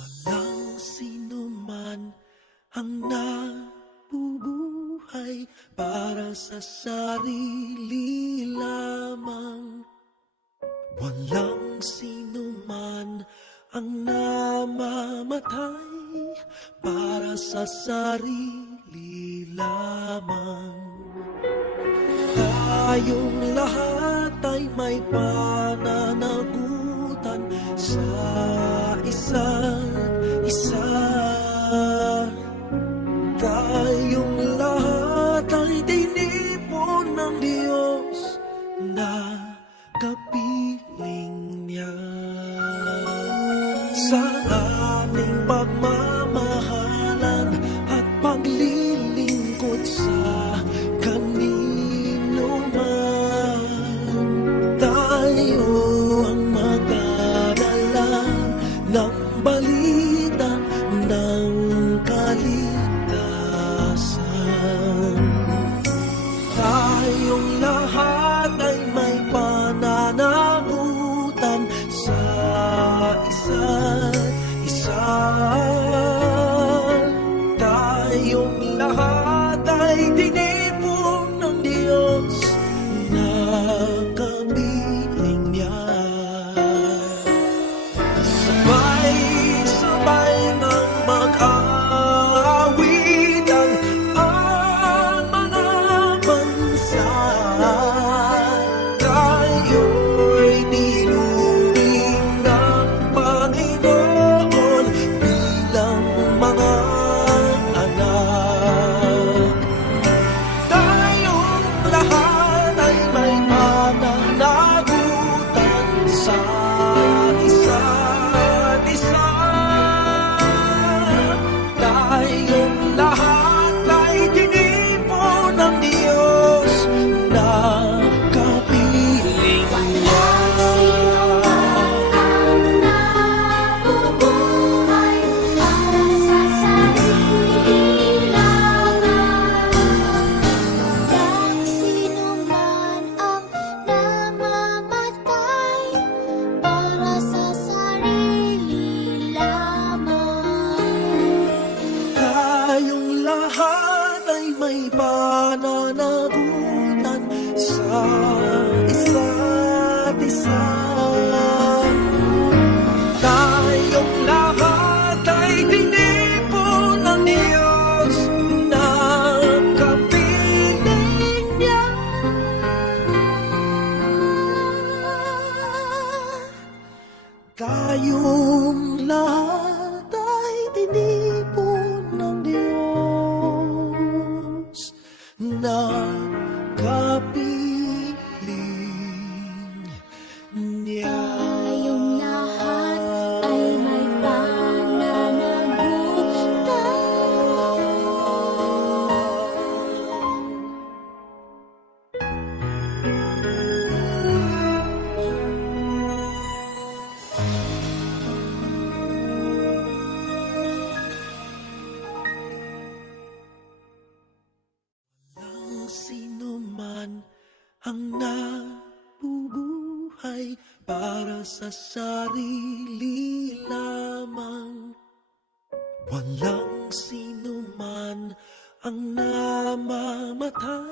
Walang sino man ang nabubuhay para sa sarili lamang. Walang sino man ang namamatay para sa sarili lamang. Tayong lahat ay may pananagutan sa Sa aming pagmamahalan pananagutan isa't isa. Tayong lahat ay tinipon ng Diyos na kapiling niya. Tayong ang nabubuhay para sa sarili lamang. Walang sino man ang namamatay